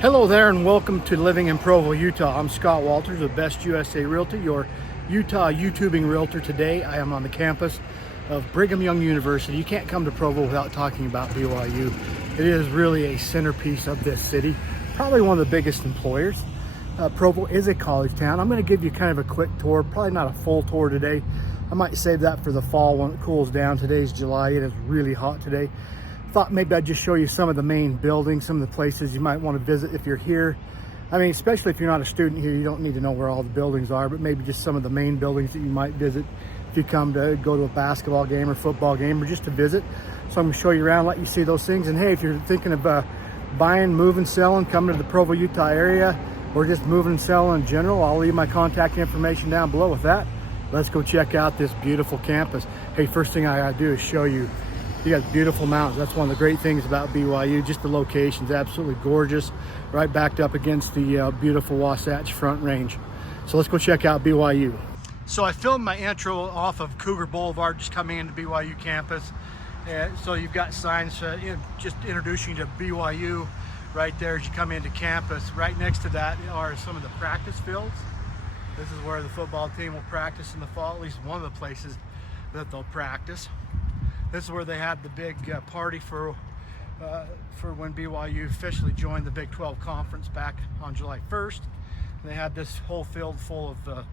Hello there and welcome to Living in Provo, Utah. I'm Scott Walters of Best USA Realty, your Utah YouTubing realtor. Today I am on the campus of Brigham Young University. You can't come to Provo without talking about BYU. It is really a centerpiece of this city, probably one of the biggest employers. Provo is a college town. I'm going to give you kind of a quick tour, probably not a full tour today. I might save that for the fall when it cools down. Today's July, it is really hot today. Thought maybe I'd just show you some of the main buildings, some of the places you might want to visit if you're here. I mean, especially if you're not a student here, you don't need to know where all the buildings are, but maybe just some of the main buildings that you might visit if you come to go to a basketball game or football game or just to visit. So I'm going to show you around, let you see those things. And hey, if you're thinking of buying, moving, selling, coming to the Provo, Utah area, or just moving and selling in general, I'll leave my contact information down below. With that, let's go check out this beautiful campus. Hey, first thing I gotta do is show you. You got beautiful mountains. That's one of the great things about BYU. Just the location's absolutely gorgeous, right backed up against the beautiful Wasatch Front Range. So let's go check out BYU. So I filmed my intro off of Cougar Boulevard, just coming into BYU campus. So you've got signs just introducing you to BYU right there as you come into campus. Right next to that are some of the practice fields. This is where the football team will practice in the fall, at least one of the places that they'll practice. This is where they had the big party for when BYU officially joined the Big 12 Conference back on July 1st. And they had this whole field full of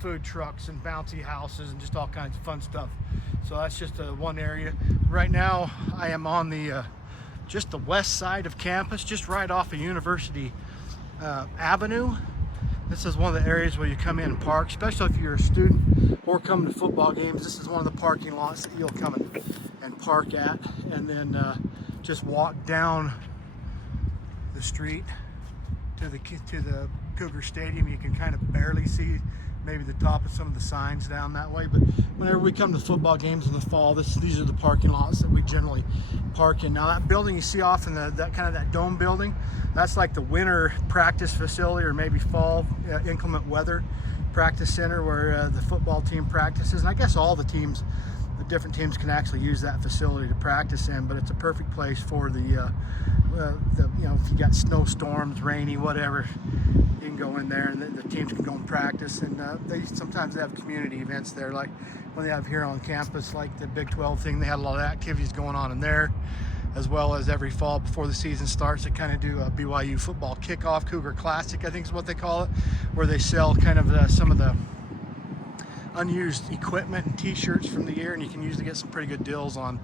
food trucks and bouncy houses and just all kinds of fun stuff. So that's just one area. Right now I am on the just the west side of campus, just right off of University Avenue. This is one of the areas where you come in and park, especially if you're a student or coming to football games. This is one of the parking lots that you'll come and park at, and then just walk down the street to the Cougar Stadium. You can kind of barely see maybe the top of some of the signs down that way, but whenever we come to football games in the fall, these are the parking lots that we generally park in. Now that building you see off in that dome building, that's like the winter practice facility, or maybe fall inclement weather practice center where the football team practices. And I guess all the different teams can actually use that facility to practice in, but it's a perfect place for the if you got snowstorms, rainy, whatever, you can go in there and the teams can go and practice. And sometimes they have community events there, like when they have here on campus, like the Big 12 thing. They had a lot of activities going on in there, as well as every fall before the season starts, they kind of do a BYU football kickoff, Cougar Classic, I think is what they call it, where they sell kind of some of the unused equipment and t-shirts from the year, and you can usually get some pretty good deals on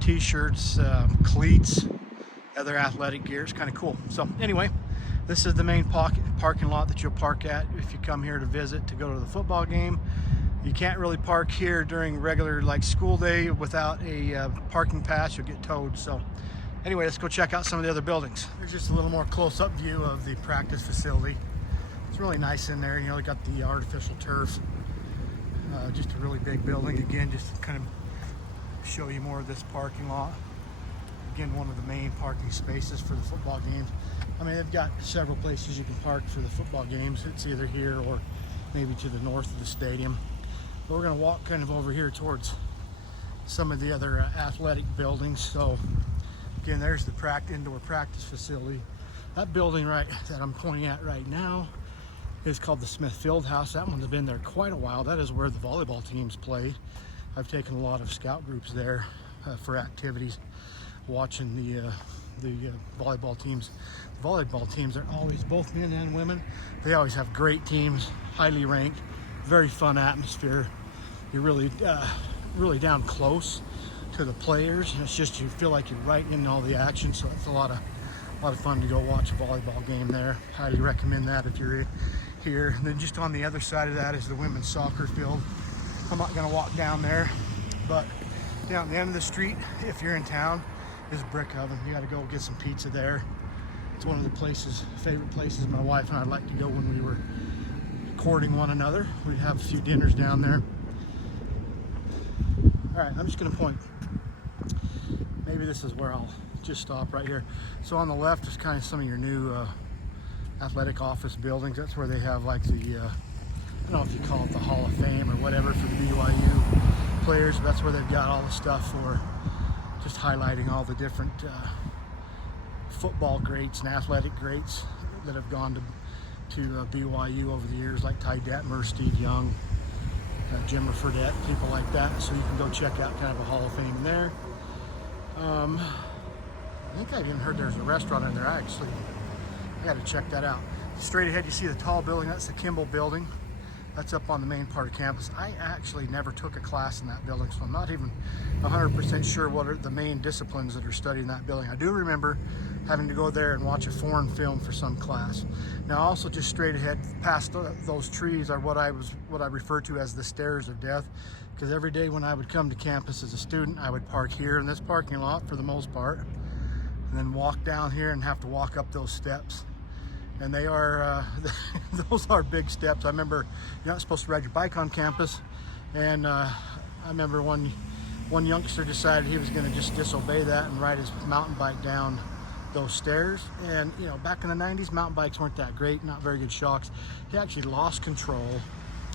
t-shirts, cleats, other athletic gear. It's kind of cool. So anyway, this is the main parking lot that you'll park at if you come here to visit, to go to the football game. You can't really park here during regular school day without a parking pass. You'll get towed. So anyway, let's go check out some of the other buildings. There's just a little more close-up view of the practice facility. It's really nice in there. You know, they got the artificial turf. Just a really big building. Again, just to kind of show you more of this parking lot. Again, one of the main parking spaces for the football games. I mean, they've got several places you can park for the football games. It's either here or maybe to the north of the stadium. But we're going to walk kind of over here towards some of the other athletic buildings. So again, there's the indoor practice facility. That building that I'm pointing at right now is called the Smith Fieldhouse. That one's been there quite a while. That is where the volleyball teams play. I've taken a lot of scout groups there for activities, watching the volleyball teams. The volleyball teams are always, both men and women, they always have great teams, highly ranked, very fun atmosphere. You're really down close to the players, and it's just, you feel like you're right in all the action. So it's a lot of fun to go watch a volleyball game there. Highly recommend that if you're here. And then just on the other side of that is the women's soccer field. I'm not going to walk down there, but down at the end of the street, if you're in town, is Brick Oven. You got to go get some pizza there. It's one of the favorite places my wife and I like to go when we were courting one another. We'd have a few dinners down there. All right, I'm just going to point. Maybe this is where I'll just stop right here. So on the left is kind of some of your new athletic office buildings. That's where they have like the, I don't know if you call it the Hall of Fame or whatever for the BYU players. But that's where they've got all the stuff for just highlighting all the different football greats and athletic greats that have gone to BYU over the years, like Ty Detmer, Steve Young, Jimmer Fredette, people like that. So you can go check out kind of a Hall of Fame there. I think I even heard there's a restaurant in there. I got to check that out. Straight ahead, you see the tall building. That's the Kimball building. That's up on the main part of campus. I actually never took a class in that building, so I'm not even 100% sure what are the main disciplines that are studied in that building. I do remember having to go there and watch a foreign film for some class. Now, also just straight ahead, past those trees are what I refer to as the stairs of death, because every day when I would come to campus as a student, I would park here in this parking lot for the most part, and then walk down here and have to walk up those steps. And they are, those are big steps. I remember you're not supposed to ride your bike on campus. And I remember one youngster decided he was gonna just disobey that and ride his mountain bike down those stairs. And you know, back in the 90s, mountain bikes weren't that great, not very good shocks. He actually lost control.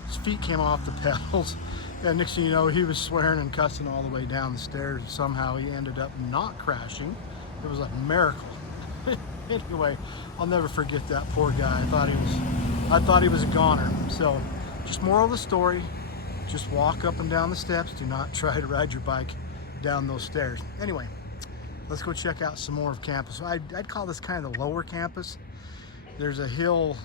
His feet came off the pedals. And next thing you know, he was swearing and cussing all the way down the stairs. Somehow he ended up not crashing. It was a miracle. Anyway, I'll never forget that poor guy. I thought he was a goner. So, just moral of the story, just walk up and down the steps. Do not try to ride your bike down those stairs. Anyway, let's go check out some more of campus. I'd call this kind of the lower campus. There's a hill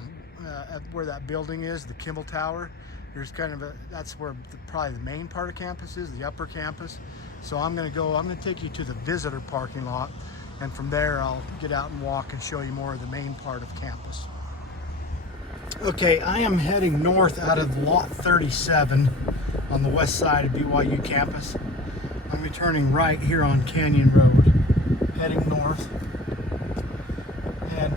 where that building is, the Kimball Tower. There's kind of that's where probably the main part of campus is, the upper campus. So I'm gonna take you to the visitor parking lot. And from there, I'll get out and walk and show you more of the main part of campus. Okay, I am heading north out of lot 37 on the west side of BYU campus. I'm returning right here on Canyon Road, heading north. And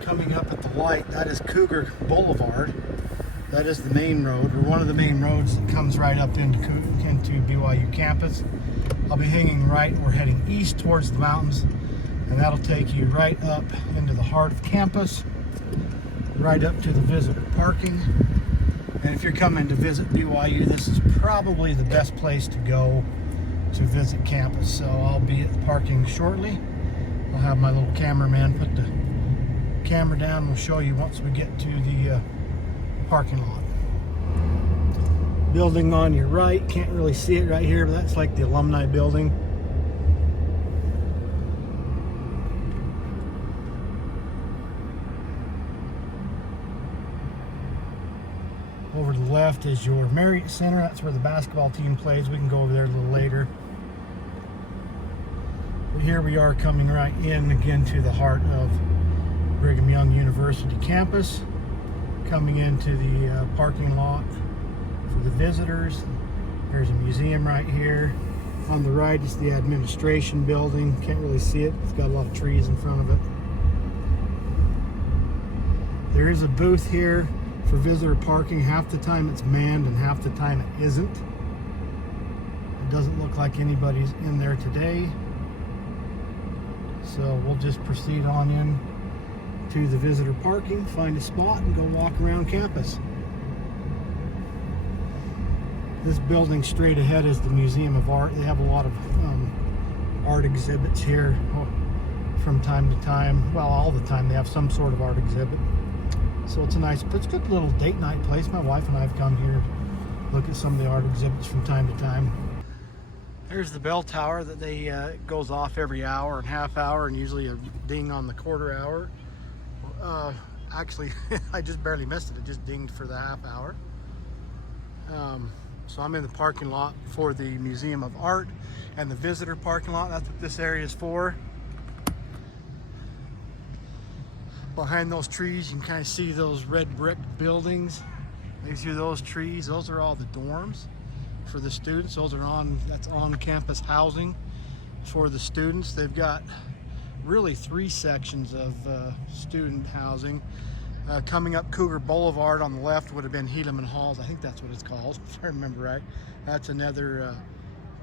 coming up at the light, that is Cougar Boulevard. That is the main road, or one of the main roads that comes right up into BYU campus. I'll be hanging right, we're heading east towards the mountains, and that'll take you right up into the heart of campus, right up to the visitor parking. And if you're coming to visit BYU, this is probably the best place to go to visit campus. So I'll be at the parking shortly. I'll have my little cameraman put the camera down. We'll show you once we get to the parking lot. Building on your right, can't really see it right here, but that's like the alumni building. Over to the left is your Marriott Center. That's where the basketball team plays. We can go over there a little later. But here we are coming right in again to the heart of Brigham Young University campus. Coming into the parking lot for the visitors. There's a museum right here. On the right is the administration building. Can't really see it. It's got a lot of trees in front of it. There is a booth here for visitor parking. Half the time it's manned and half the time it isn't. It doesn't look like anybody's in there today. So we'll just proceed on in to the visitor parking, find a spot, and go walk around campus. This building straight ahead is the Museum of Art. They have a lot of art exhibits here from time to time. Well, all the time they have some sort of art exhibit. So it's a good little date night place. My wife and I have come here to look at some of the art exhibits from time to time. There's the bell tower that goes off every hour and half hour, and usually a ding on the quarter hour. Actually, I just barely missed it. It just dinged for the half hour. So I'm in the parking lot for the Museum of Art and the visitor parking lot. That's what this area is for. Behind those trees, you can kind of see those red brick buildings. You see those trees. Those are all the dorms for the students. That's on-campus housing for the students. They've got really 3 sections of student housing. Coming up Cougar Boulevard on the left would have been Helaman Halls. I think that's what it's called, if I remember right. That's another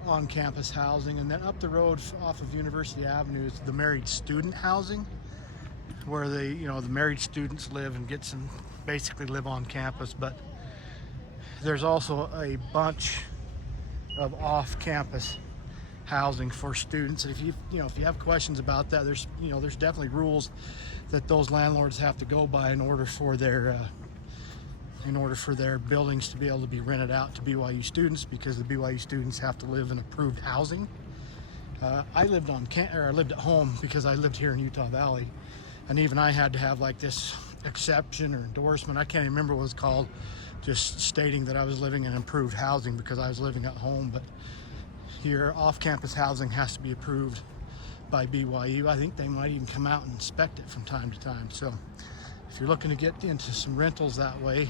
on-campus housing. And then up the road off of University Avenue is the married student housing, where the married students live and basically live on campus. But there's also a bunch of off-campus housing for students. And if if you have questions about that, there's definitely rules that those landlords have to go by in order for their buildings to be able to be rented out to BYU students, because the BYU students have to live in approved housing. I lived at home because I lived here in Utah Valley, and even I had to have like this exception or endorsement. I can't even remember what it was called, just stating that I was living in improved housing because I was living at home. But here, off-campus housing has to be approved by BYU. I think they might even come out and inspect it from time to time. So if you're looking to get into some rentals that way,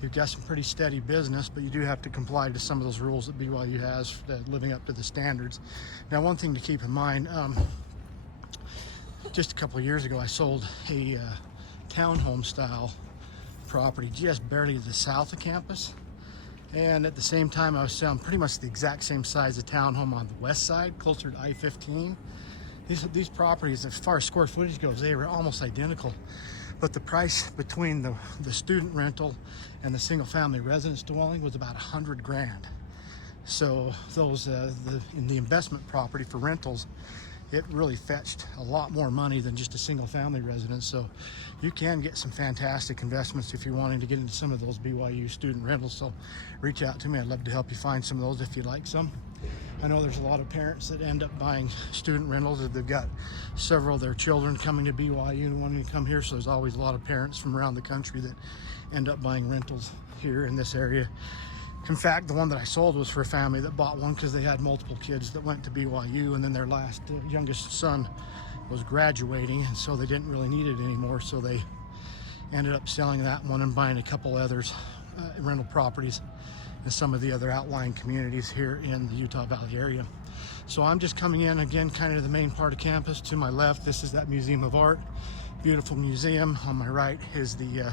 you've got some pretty steady business, but you do have to comply to some of those rules that BYU has, living up to the standards. Now, one thing to keep in mind, just a couple of years ago, I sold a townhome style property just barely to the south of campus. And at the same time, I was selling pretty much the exact same size of townhome on the west side, closer to I-15. These properties, as far as square footage goes, they were almost identical. But the price between the student rental and the single family residence dwelling was about $100,000. So those in the investment property for rentals, it really fetched a lot more money than just a single family residence. So you can get some fantastic investments if you're wanting to get into some of those BYU student rentals. So reach out to me. I'd love to help you find some of those if you'd like some. I know there's a lot of parents that end up buying student rentals if they've got several of their children coming to BYU and wanting to come here. So there's always a lot of parents from around the country that end up buying rentals here in this area. In fact, the one that I sold was for a family that bought one because they had multiple kids that went to BYU, and then their youngest son was graduating, and so they didn't really need it anymore. So they ended up selling that one and buying a couple others, rental properties in some of the other outlying communities here in the Utah Valley area. So I'm just coming in again, kind of the main part of campus. To my left, this is that Museum of Art, beautiful museum. On my right is the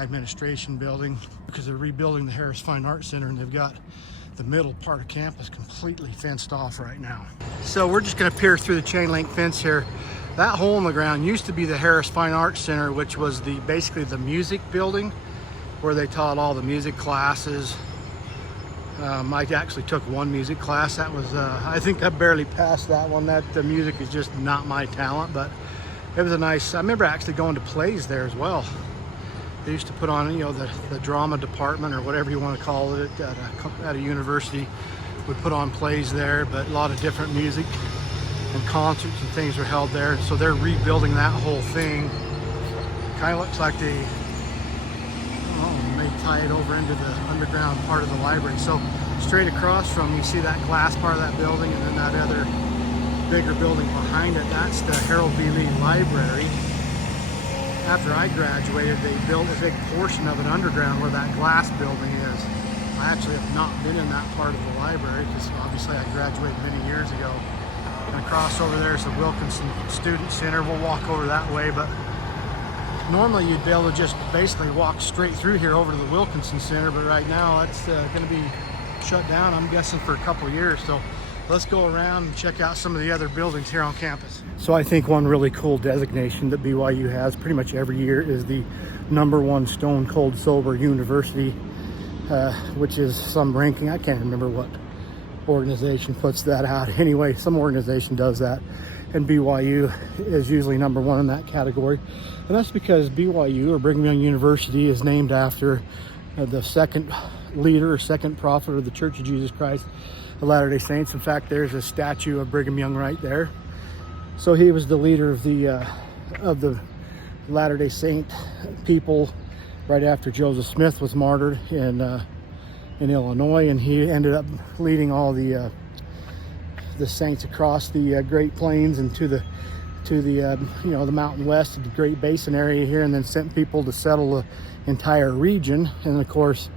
administration building, because they're rebuilding the Harris Fine Art Center, and they've got the middle part of campus completely fenced off right now. So we're just going to peer through the chain link fence here. That hole in the ground used to be the Harris Fine Art Center, which was basically the music building where they taught all the music classes. I actually took one music class. That was, I think I barely passed that one. The music is just not my talent, but it was I remember actually going to plays there as well. They used to put on, the drama department or whatever you want to call it at a university would put on plays there, but a lot of different music and concerts and things are held there. So they're rebuilding that whole thing. Kind of looks like they tie it over into the underground part of the library. So straight across from, you see that glass part of that building, and then that other bigger building behind it, that's the Harold B. Lee Library. After I graduated, they built a big portion of it underground where that glass building is. I actually have not been in that part of the library because obviously I graduated many years ago. And across over there is the Wilkinson Student Center. We'll walk over that way, but normally you'd be able to just basically walk straight through here over to the Wilkinson Center, but right now it's going to be shut down, I'm guessing, for a couple of years. So let's go around and check out some of the other buildings here on campus. So I think one really cool designation that BYU has pretty much every year is the #1 Stone Cold Sober University, which is some ranking. I can't remember what organization puts that out. Anyway, some organization does that, and BYU is usually #1 in that category. And that's because BYU, or Brigham Young University, is named after the second leader or second prophet of the Church of Jesus Christ of Latter-day Saints. In fact, there's a statue of Brigham Young right there. So he was the leader of the Latter-day Saint people right after Joseph Smith was martyred in Illinois, and he ended up leading all the saints across the Great Plains and to the the Mountain West, the Great Basin area here, and then sent people to settle the entire region. And of course,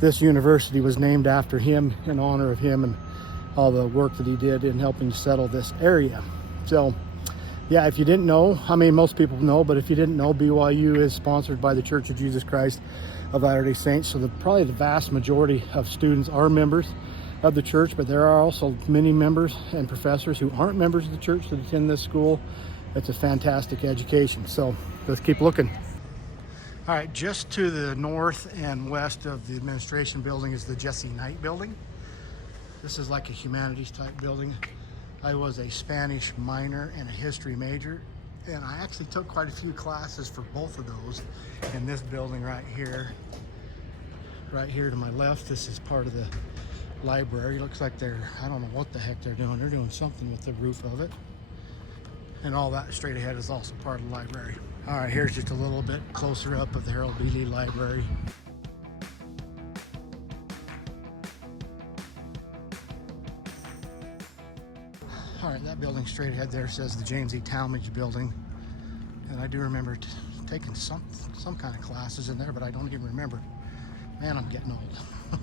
this university was named after him, in honor of him and all the work that he did in helping to settle this area. So yeah, if you didn't know, I mean, most people know, but if you didn't know, BYU is sponsored by the Church of Jesus Christ of Latter-day Saints. So probably the vast majority of students are members of the church, but there are also many members and professors who aren't members of the church that attend this school. It's a fantastic education. So let's keep looking. All right, just to the north and west of the administration building is the Jesse Knight building. This is like a humanities type building. I was a Spanish minor and a history major, and I actually took quite a few classes for both of those in this building right here. Right here to my left, this is part of the library. Looks like I don't know what the heck they're doing. They're doing something with the roof of it. And all that straight ahead is also part of the library. All right, here's just a little bit closer up of the Harold B. Lee Library. All right, that building straight ahead there says the James E. Talmadge Building. And I do remember taking some kind of classes in there, but I don't even remember. Man, I'm getting old.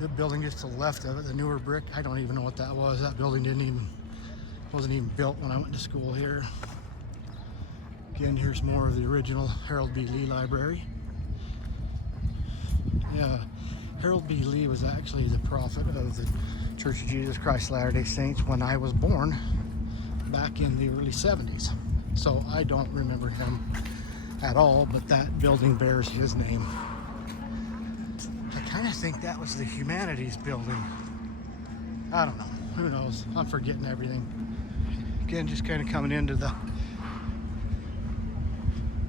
The building just to the left of it, the newer brick, I don't even know what that was. That building wasn't even built when I went to school here. Again, here's more of the original Harold B. Lee Library. Yeah, Harold B. Lee was actually the prophet of the Church of Jesus Christ of Latter-day Saints when I was born back in the early 70s. So I don't remember him at all, but that building bears his name. I kind of think that was the humanities building. I don't know. Who knows? I'm forgetting everything. Again, just kind of coming into the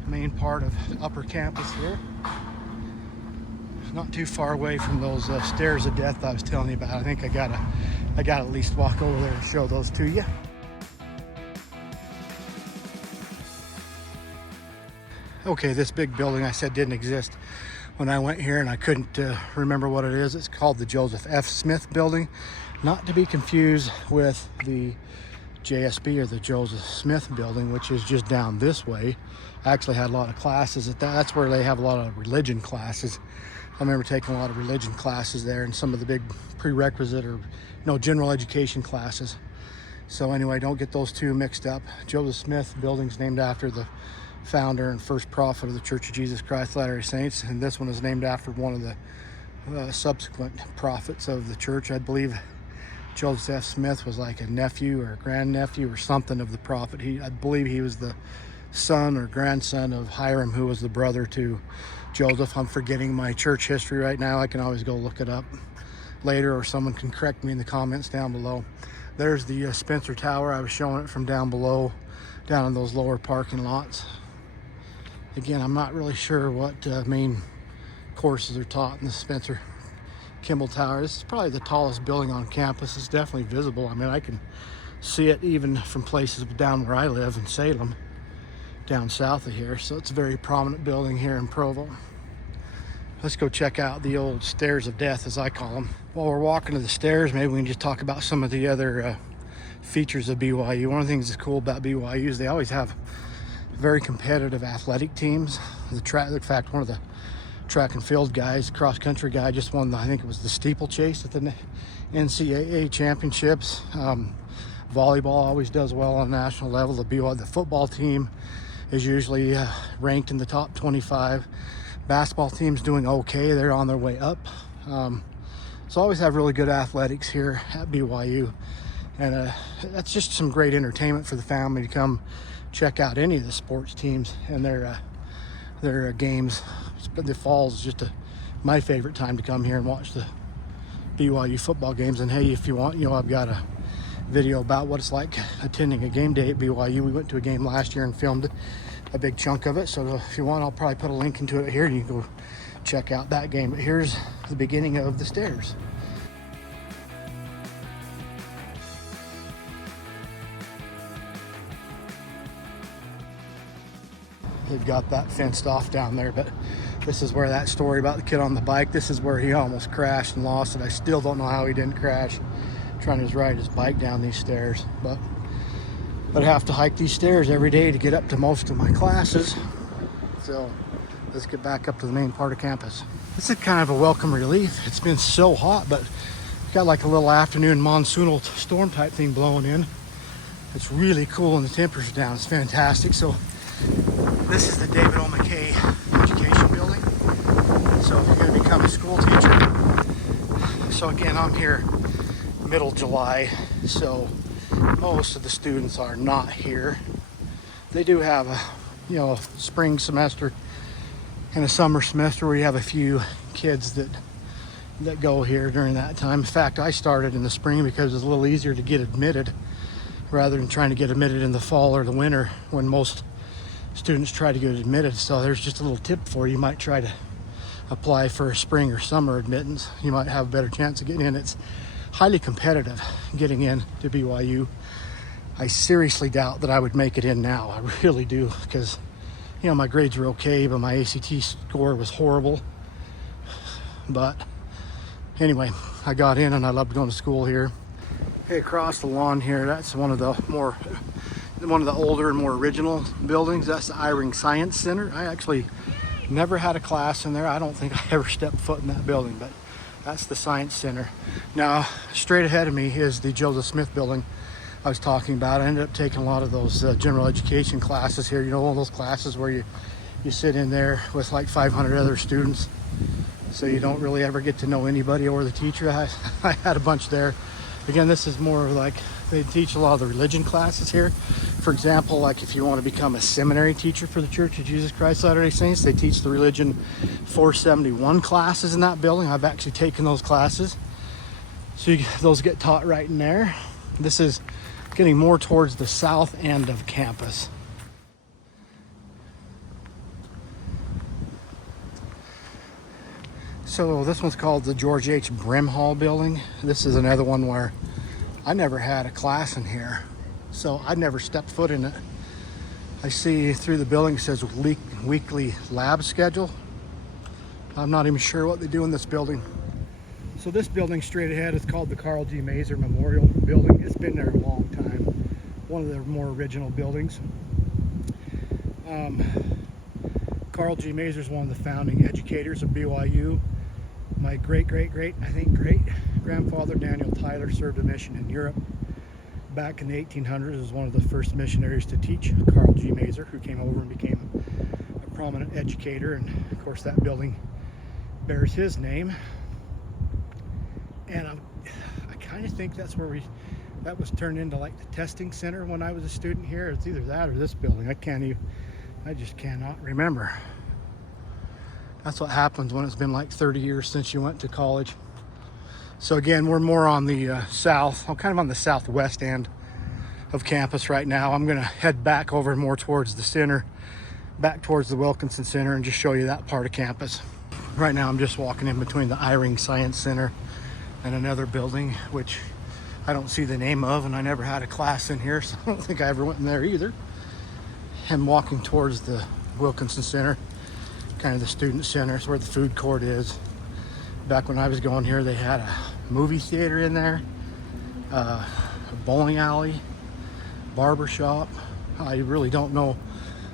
main part of the upper campus here. Not too far away from those stairs of death I was telling you about. I think I gotta at least walk over there and show those to you. Okay, this big building I said didn't exist when I went here, and I couldn't remember what it is. It's called the Joseph F. Smith Building, not to be confused with the JSB or the Joseph Smith Building, which is just down this way. I actually had a lot of classes at that. That's where they have a lot of religion classes. I remember taking a lot of religion classes there and some of the big prerequisite or general education classes. So anyway, don't get those two mixed up. Joseph Smith Building's named after the founder and first prophet of the Church of Jesus Christ of Latter-day Saints, and this one is named after one of the subsequent prophets of the church. I believe Joseph F. Smith was like a nephew or a grandnephew or something of the prophet. I believe he was the son or grandson of Hiram, who was the brother to Joseph. I'm forgetting my church history right now. I can always go look it up later, or someone can correct me in the comments down below. There's the Spencer Tower. I was showing it from down below, down in those lower parking lots. Again, I'm not really sure what main courses are taught in the Spencer Kimball Tower. This is probably the tallest building on campus. It's definitely visible. I mean, I can see it even from places down where I live in Salem, down south of here. So it's a very prominent building here in Provo. Let's go check out the old stairs of death, as I call them. While we're walking to the stairs, maybe we can just talk about some of the other features of BYU. One of the things that's cool about BYU is they always have very competitive athletic teams. In fact, one of the track and field guys, cross country guy, just won I think it was the steeplechase at the NCAA championships. Volleyball always does well on a national level. The football team is usually ranked in the top 25. Basketball team's doing okay. They're on their way up. So always have really good athletics here at BYU. And that's just some great entertainment for the family to come check out any of the sports teams and their games. But the fall is just my favorite time to come here and watch the BYU football games. And hey, if you want, I've got a video about what it's like attending a game day at BYU. We went to a game last year and filmed a big chunk of it. So if you want, I'll probably put a link into it here and you can go check out that game. But here's the beginning of the stairs. They've got that fenced off down there, but this is where that story about the kid on the bike, this is where he almost crashed and lost it. I still don't know how he didn't crash trying to just ride his bike down these stairs, but I have to hike these stairs every day to get up to most of my classes. So let's get back up to the main part of campus. This is kind of a welcome relief. It's been so hot, but got like a little afternoon monsoonal storm type thing blowing in. It's really cool and the temperature's down. It's fantastic. So this is the David O. McKay Education Building. So if you're going to become a school teacher. So again, I'm here middle July, so most of the students are not here. They do have a spring semester and a summer semester where you have a few kids that that go here during that time. In fact, I started in the spring because it's a little easier to get admitted rather than trying to get admitted in the fall or the winter when most students try to get admitted. So there's just a little tip for you. You might try to apply for a spring or summer admittance. You might have a better chance of getting in. It's highly competitive getting in to BYU. I seriously doubt that I would make it in now. I really do, because you know, my grades were okay, but my ACT score was horrible. But anyway, I got in and I loved going to school here. Okay, across the lawn here, that's one of the older and more original buildings. That's the Eyring Science Center. I actually never had a class in there. I don't think I ever stepped foot in that building, but that's the Science Center. Now, straight ahead of me is the Joseph Smith building I was talking about. I ended up taking a lot of those general education classes here. You know, one of those classes where you sit in there with like 500 other students, so you don't really ever get to know anybody or the teacher. I had a bunch there. Again, this is more like they teach a lot of the religion classes here. For example, like if you want to become a seminary teacher for the Church of Jesus Christ Latter-day Saints, they teach the Religion 471 classes in that building. I've actually taken those classes. So those get taught right in there. This is getting more towards the south end of campus. So this one's called the George H. Brimhall building. This is another one where I never had a class in here, so I never stepped foot in it. I see through the building it says weekly lab schedule. I'm not even sure what they do in this building. So this building straight ahead is called the Carl G. Mazer Memorial Building. It's been there a long time. One of the more original buildings. Carl G. Mazer is one of the founding educators of BYU. My great grandfather Daniel Tyler served a mission in Europe back in the 1800s. Was one of the first missionaries to teach Carl G. Mazer, who came over and became a prominent educator, and of course that building bears his name. And I kind of think that's where that was turned into like the testing center when I was a student here. It's either that or this building. I just cannot remember. That's what happens when it's been like 30 years since you went to college. So again, we're more on the south. I'm kind of on the southwest end of campus right now. I'm gonna head back over more towards the center, back towards the Wilkinson Center, and just show you that part of campus. Right now I'm just walking in between the Eyring Science Center and another building, which I don't see the name of, and I never had a class in here, so I don't think I ever went in there either. I'm walking towards the Wilkinson Center, kind of the student center. It's where the food court is. Back when I was going here, they had a movie theater in there, a bowling alley, barber shop. I really don't know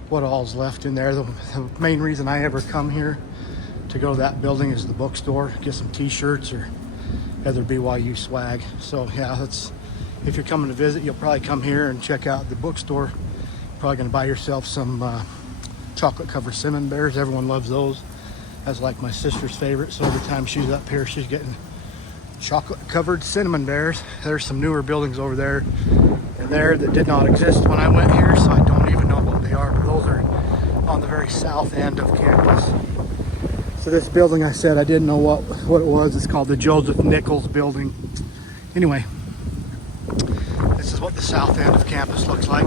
what all's left in there. The main reason I ever come here to go to that building is the bookstore, get some t-shirts or other BYU swag. So yeah, if you're coming to visit, you'll probably come here and check out the bookstore. Probably gonna buy yourself some chocolate covered cinnamon bears. Everyone loves those. That's like my sister's favorite, so every time she's up here she's getting chocolate covered cinnamon bears. There's some newer buildings over there and there that did not exist when I went here, so I don't even know what they are, but those are on the very south end of campus. So this building, I said I didn't know what it was. It's called the Joseph Nichols building. Anyway, this is what the south end of campus looks like.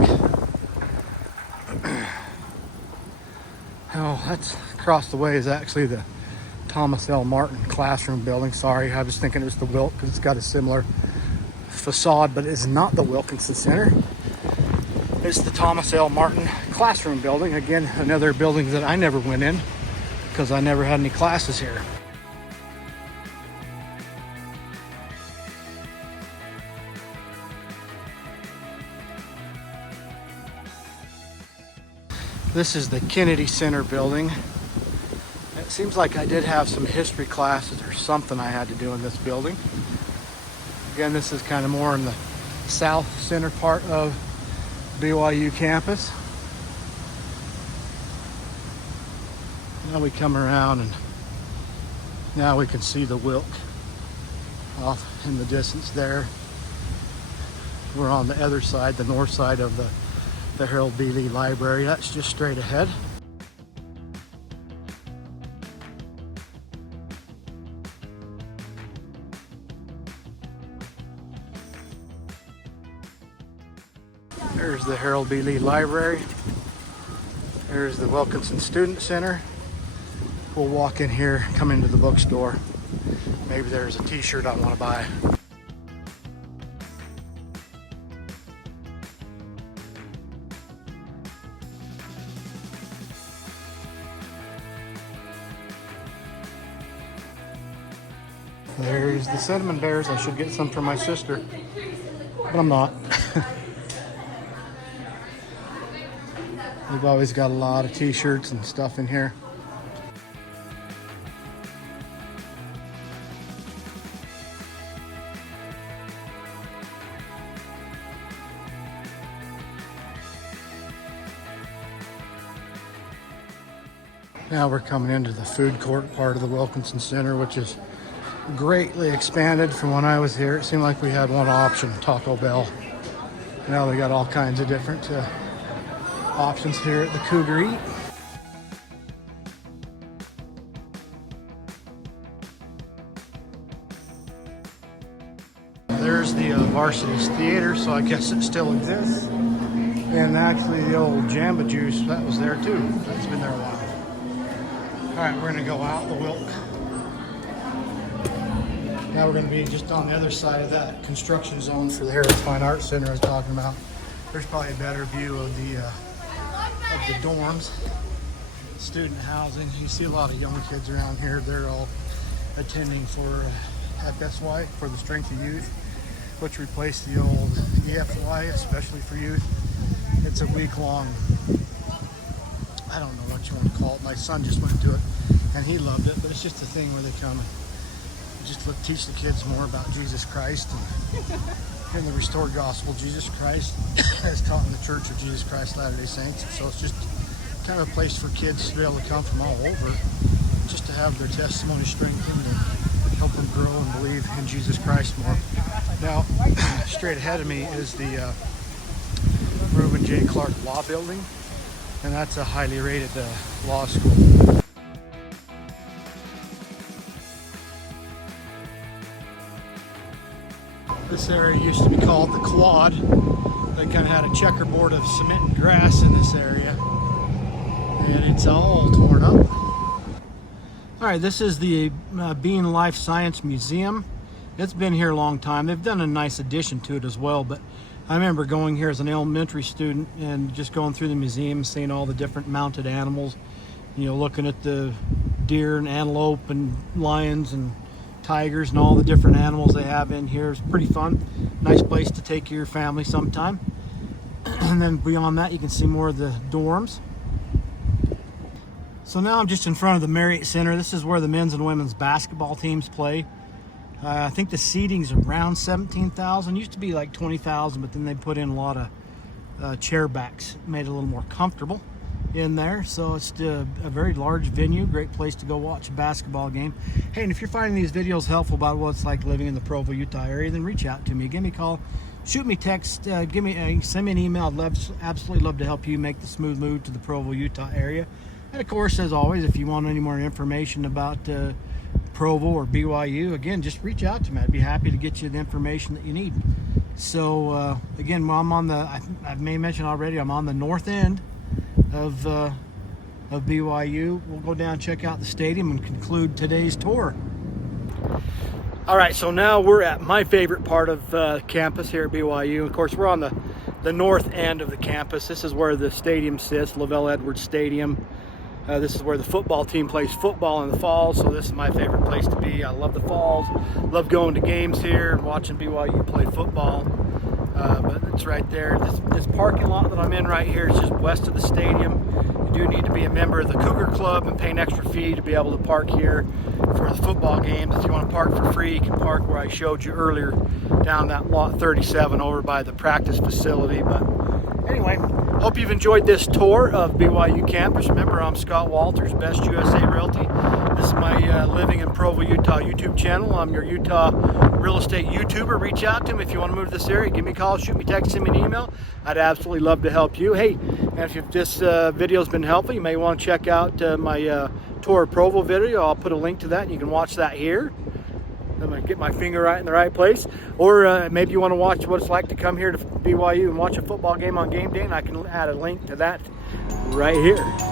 Oh, that's across the way is actually the Thomas L. Martin classroom building. Sorry, I was thinking it was the Wilk because it's got a similar facade, but it's not the Wilkinson Center. It's the Thomas L. Martin classroom building. Again, another building that I never went in because I never had any classes here. This is the Kennedy Center building. It seems like I did have some history classes or something I had to do in this building. Again, this is kind of more in the south center part of BYU campus. Now we come around and now we can see the Wilk off in the distance there. We're on the other side, the north side of the Harold B. Lee Library. That's just straight ahead. There's the Harold B. Lee Library. There's the Wilkinson Student Center. We'll walk in here, come into the bookstore. Maybe there's a t-shirt I want to buy. There's the cinnamon bears. I should get some for my sister, but I'm not. We've always got a lot of t-shirts and stuff in here. Now we're coming into the food court part of the Wilkinson Center, which is greatly expanded from when I was here. It seemed like we had one option, Taco Bell. Now they got all kinds of different options here at the Cougar Eat. There's the Varsity's Theater, so I guess it still exists. And actually the old Jamba Juice, that was there too. That's been there a while. Alright, we're gonna go out the Wilk. Now we're gonna be just on the other side of that construction zone for the Heritage Fine Arts Center I was talking about. There's probably a better view of the dorms, student housing. You see a lot of young kids around here. They're all attending for FSY, for the Strength of Youth, which replaced the old EFY, especially for youth. It's a week-long, I don't know what you want to call it. My son just went to it and he loved it, but it's just a thing where they come and just teach the kids more about Jesus Christ and the restored gospel. Jesus Christ is taught in the Church of Jesus Christ Latter-day Saints. So it's just kind of a place for kids to be able to come from all over, just to have their testimony strengthened and help them grow and believe in Jesus Christ more. Now, straight ahead of me is the Reuben J. Clark Law Building, and that's a highly rated law school. This area used to be called the Quad. They kind of had a checkerboard of cement and grass in this area, and it's all torn up. All right, this is the Bean Life Science Museum. It's been here a long time. They've done a nice addition to it as well, but I remember going here as an elementary student and just going through the museum, seeing all the different mounted animals, you know, looking at the deer and antelope and lions and tigers and all the different animals they have in here. It's pretty fun. Nice place to take your family sometime. And then beyond that, you can see more of the dorms. So now I'm just in front of the Marriott Center. This is where the men's and women's basketball teams play. I think the seating's around 17,000. Used to be like 20,000, but then they put in a lot of chair backs, made it a little more comfortable in there. So it's a very large venue, great place to go watch a basketball game. Hey, and if you're finding these videos helpful about what it's like living in the Provo, Utah area, then reach out to me. Give me a call, shoot me a text, send me an email. I'd absolutely love to help you make the smooth move to the Provo, Utah area. And of course, as always, if you want any more information about Provo or BYU, again, just reach out to me. I'd be happy to get you the information that you need. So again, I'm on the, I may mention already, I'm on the north end of BYU. We'll go down and check out the stadium and conclude today's tour. All right, so now we're at my favorite part of campus here at BYU. Of course, we're on the north end of the campus. This is where the stadium sits, LaVell Edwards Stadium. This is where the football team plays football in the fall, so this is my favorite place to be. I love the falls, love going to games here and watching BYU play football. But it's right there. This parking lot that I'm in right here is just west of the stadium. You do need to be a member of the Cougar Club and pay an extra fee to be able to park here for the football games. If you want to park for free, you can park where I showed you earlier down that lot 37 over by the practice facility. But anyway, hope you've enjoyed this tour of BYU campus. Remember, I'm Scott Walters, Best USA Realty. This is my Living in Provo, Utah YouTube channel. I'm your Utah real estate YouTuber. Reach out to me if you want to move to this area. Give me a call, shoot me a text, send me an email. I'd absolutely love to help you. Hey, and if this video's been helpful, you may want to check out my tour of Provo video. I'll put a link to that and you can watch that here. I'm going to get my finger right in the right place. Or maybe you want to watch what it's like to come here to BYU and watch a football game on game day, and I can add a link to that right here.